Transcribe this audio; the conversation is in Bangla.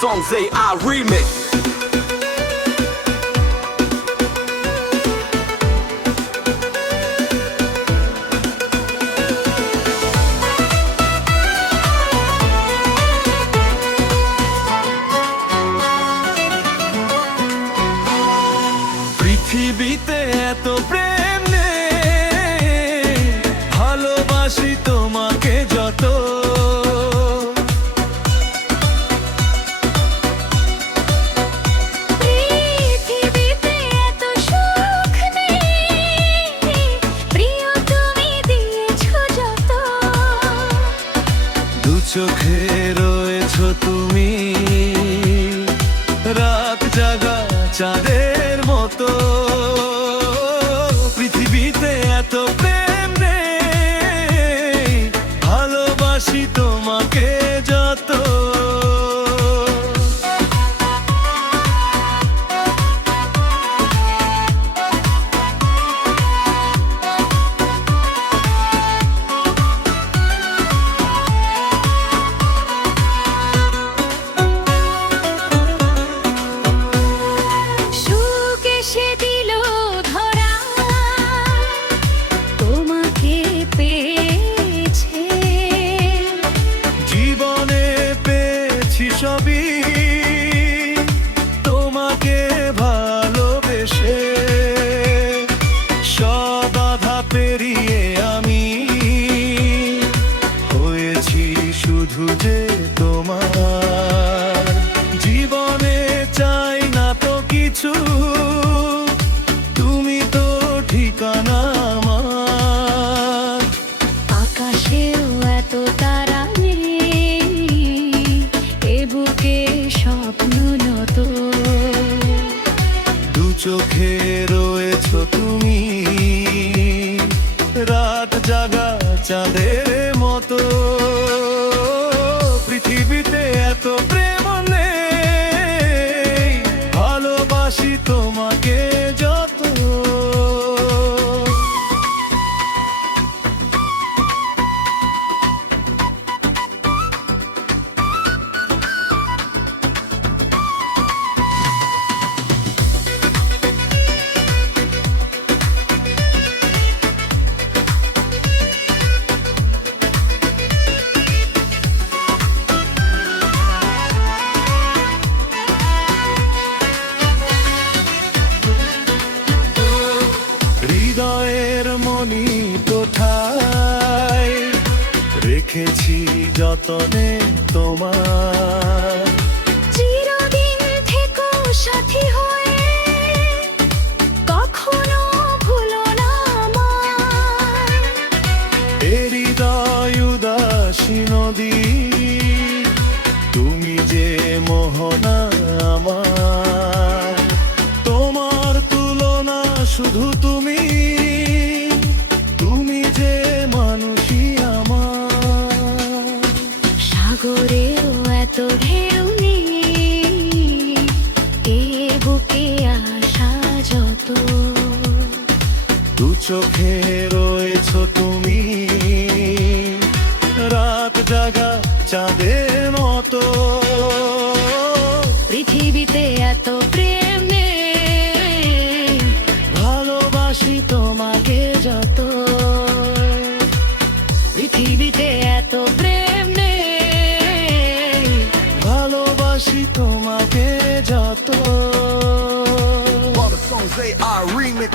songs AI remix. পৃথিবীতে এত প্রেম নেই, ভালোবাসি তোমাকে যত। পৃথিবীতে এত সুখ নেই, প্রিয় তুমি দিয়েছো যত। দু চোখে রয়েছো তুমি, রাত জাগা চাঁদের মতো। পৃথিবীতে এত প্রেম নেই, ভালোবাসি তোমাকে যত। সুখ এসে দিল ধরা, তোমাকে পেয়েছে। জীবনে পেয়েছি সবই, তোমাকে ভালোবেসে। সব বাধা পেরিয়ে আমি হয়েছি শুধু যে তোমার। জীবনে চাই না তো কিছু, তুমি তো ঠিকানা আমার। আকাশেও এত তারা নেই, এ বুকে স্বপ্ন নত। দু চোখে রয়েছো তুমি, রাত জাগা চাঁদের মতো। পৃথিবীতে এত প্রেম নেই, ভালোবাসি তোমাকে যত। হৃদয়ের মনি কোথায় রেখেছি যতনে তোমার। চিরদিন থেকো সাথী হয়ে, কখনো ভুলো না আমায়। এ হৃদয় উদাসী নদী, তুমি যে মোহনা আমার। তোমার তুলনা শুধু তুমি, তুমি যে মানুষই আমার। সাগরেও এত ঢেউ নেই, এ বুকে আসা যত। দু চোখে রয়েছো তুমি, রাত জাগা চাঁদের মতো। পৃথিবীতে এত প্রেম নেই, ভালোবাসি তোমাকে যত। পৃথিবীতে এত প্রেম নেই, ভালোবাসি তোমাকে যত। All the songs AI remix.